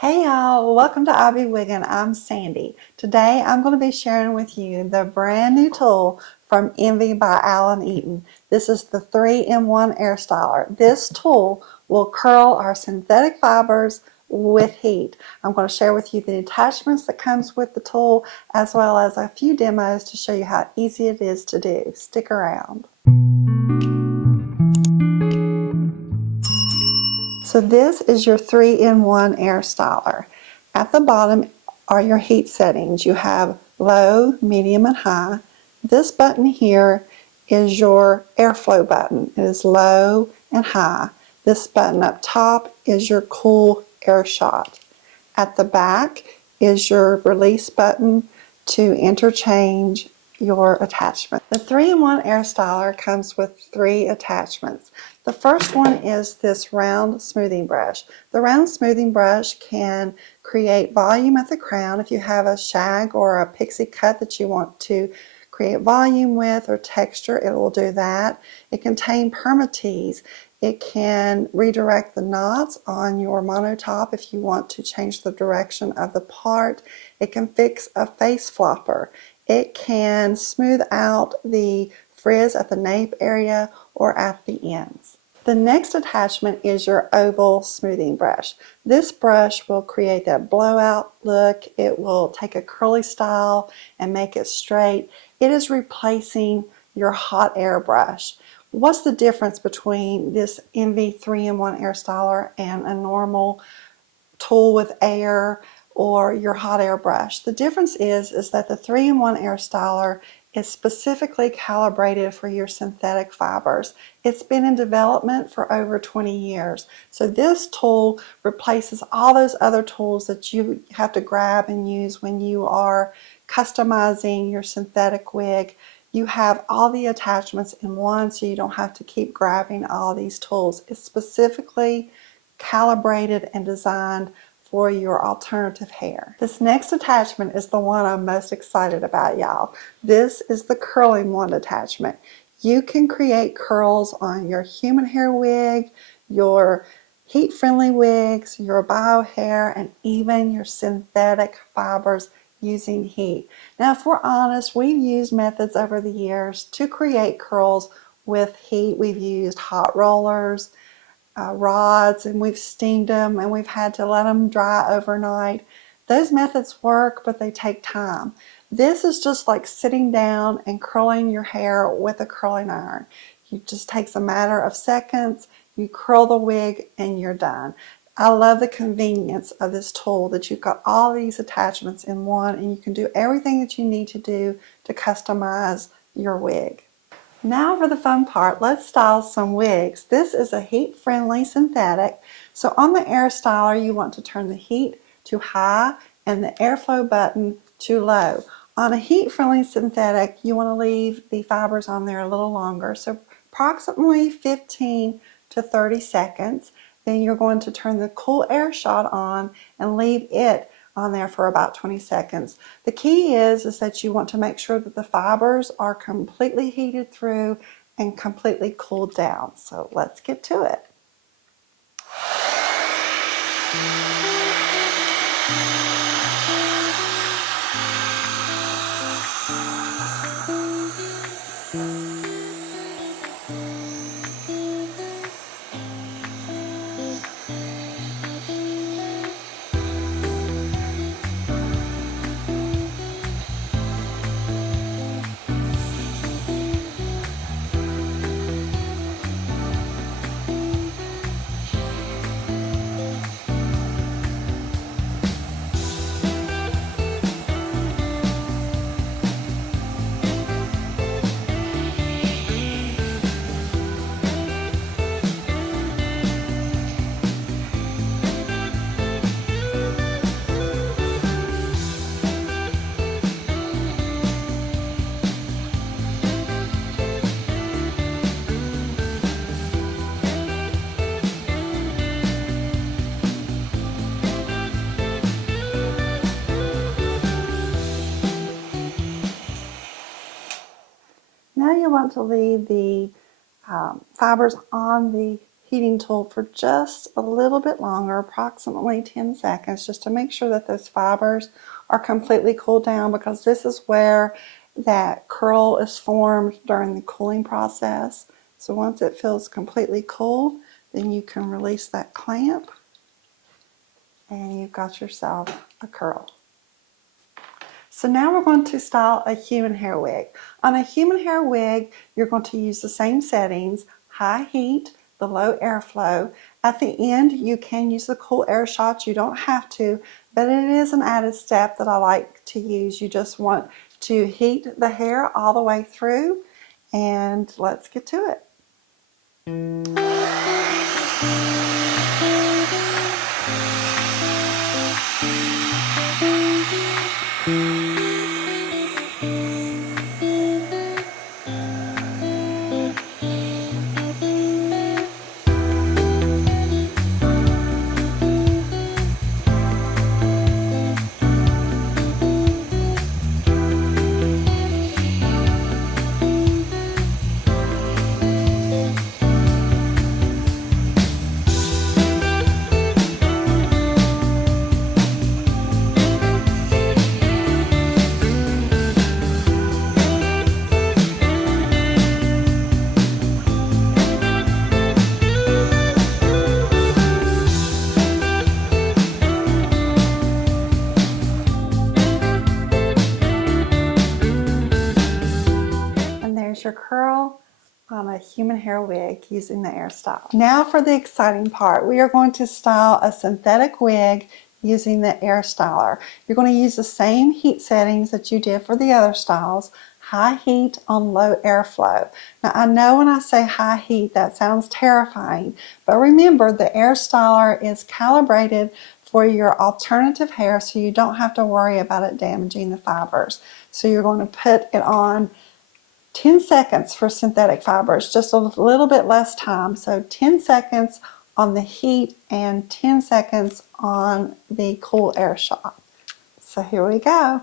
Hey y'all, welcome to Bobbi Wig and I'm Sandy. Today I'm going to be sharing with you the brand new tool from Envy by Alan Eaton. This is the 3-in-1 Airstyler. This tool will curl our synthetic fibers with heat. I'm going to share with you the attachments that comes with the tool as well as a few demos to show you how easy it is to do. Stick around. So this is your 3-in-1 Airstyler. At the bottom are your heat settings. You have low, medium, and high. This button here is your airflow button. It is low and high. This button up top is your cool air shot. At the back is your release button to interchange your attachment. The 3-in-1 Airstyler comes with 3 attachments. The first one is this round smoothing brush. The round smoothing brush can create volume at the crown. If you have a shag or a pixie cut that you want to create volume with or texture, it will do that. It contains permatease. It can redirect the knots on your monotop if you want to change the direction of the part. It can fix a face flopper. It can smooth out the frizz at the nape area or at the ends. The next attachment is your oval smoothing brush. This brush will create that blowout look. It will take a curly style and make it straight. It is replacing your hot air brush. What's the difference between this Envy 3-in-1 Airstyler and a normal tool with air or your hot air brush? The difference is that the 3-in-1 Airstyler is specifically calibrated for your synthetic fibers. It's been in development for over 20 years. So this tool replaces all those other tools that you have to grab and use when you are customizing your synthetic wig. You have all the attachments in one, so you don't have to keep grabbing all these tools. It's specifically calibrated and designed for your alternative hair. This next attachment is the one I'm most excited about, y'all. This is the curling wand attachment. You can create curls on your human hair wig, your heat-friendly wigs, your bio hair, and even your synthetic fibers using heat. Now, if we're honest, we've used methods over the years to create curls with heat. We've used hot rollers, rods, and we've steamed them and we've had to let them dry overnight. Those methods work, but they take time. This is just like sitting down and curling your hair with a curling iron. It just takes a matter of seconds. You curl the wig and you're done. I love the convenience of this tool that you've got all these attachments in one and you can do everything that you need to do to customize your wig. Now for the fun part, let's style some wigs. This is a heat-friendly synthetic. So on the Airstyler, you want to turn the heat to high and the airflow button to low. On a heat-friendly synthetic, you want to leave the fibers on there a little longer, so approximately 15 to 30 seconds. Then you're going to turn the cool air shot on and leave it on there for about 20 seconds. The key is that you want to make sure that the fibers are completely heated through and completely cooled down. So let's get to it. Now you want to leave the fibers on the heating tool for just a little bit longer, approximately 10 seconds, just to make sure that those fibers are completely cooled down, because this is where that curl is formed during the cooling process. So once it feels completely cool, then you can release that clamp and you've got yourself a curl. So now we're going to style a human hair wig. On a human hair wig, you're going to use the same settings: high heat, the low airflow. At the end, you can use the cool air shots. You don't have to, but it is an added step that I like to use. You just want to heat the hair all the way through, and let's get to it. There's your curl on a human hair wig using the Airstyler. Now for the exciting part. We are going to style a synthetic wig using the Airstyler. You're going to use the same heat settings that you did for the other styles. High heat on low airflow. Now I know when I say high heat that sounds terrifying, but remember the Airstyler is calibrated for your alternative hair, so you don't have to worry about it damaging the fibers. So you're going to put it on 10 seconds for synthetic fibers, just a little bit less time. So 10 seconds on the heat and 10 seconds on the cool air shot. So here we go.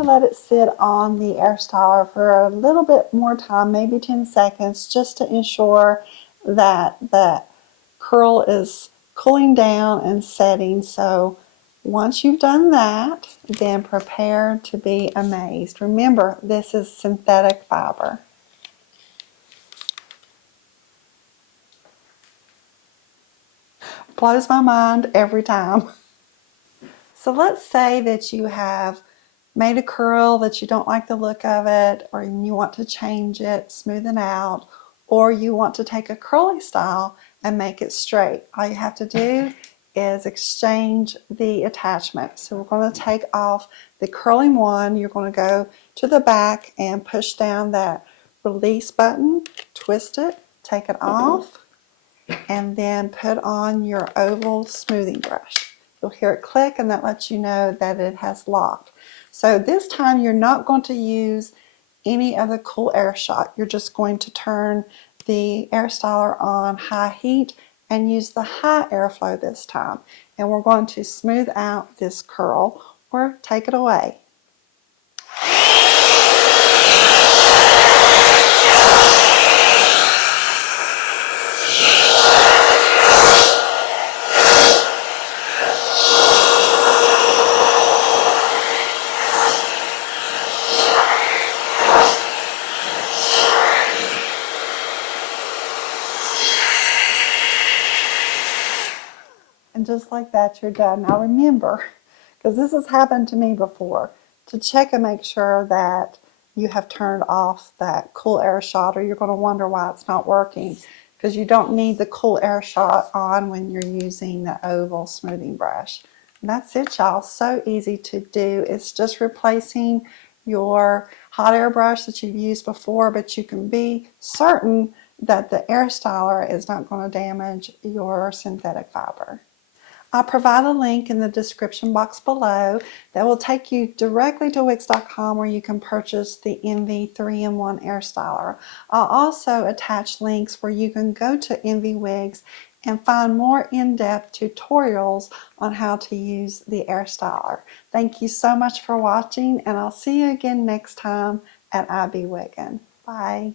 Let it sit on the Airstyler for a little bit more time, maybe 10 seconds, just to ensure that the curl is cooling down and setting. So once you've done that, then prepare to be amazed. Remember, this is synthetic fiber. Blows my mind every time. So let's say that you have made a curl that you don't like the look of it, or you want to change it, smooth it out, or you want to take a curly style and make it straight. All you have to do is exchange the attachment. So we're going to take off the curling one. You're going to go to the back and push down that release button, twist it, take it off, and then put on your oval smoothing brush. You'll hear it click, and that lets you know that it has locked. So this time you're not going to use any of the cool air shot. You're just going to turn the Airstyler on high heat and use the high airflow this time. And we're going to smooth out this curl or take it away. And just like that, you're done. Now remember, because this has happened to me before, to check and make sure that you have turned off that cool air shot, or you're going to wonder why it's not working, because you don't need the cool air shot on when you're using the oval smoothing brush. And that's it, y'all. So easy to do. It's just replacing your hot air brush that you've used before, but you can be certain that the Airstyler is not going to damage your synthetic fiber. I'll provide a link in the description box below that will take you directly to wigs.com where you can purchase the Envy 3-in-1 Airstyler. I'll also attach links where you can go to Envy Wigs and find more in-depth tutorials on how to use the Airstyler. Thank you so much for watching, and I'll see you again next time at I Be Wiggin'. Bye.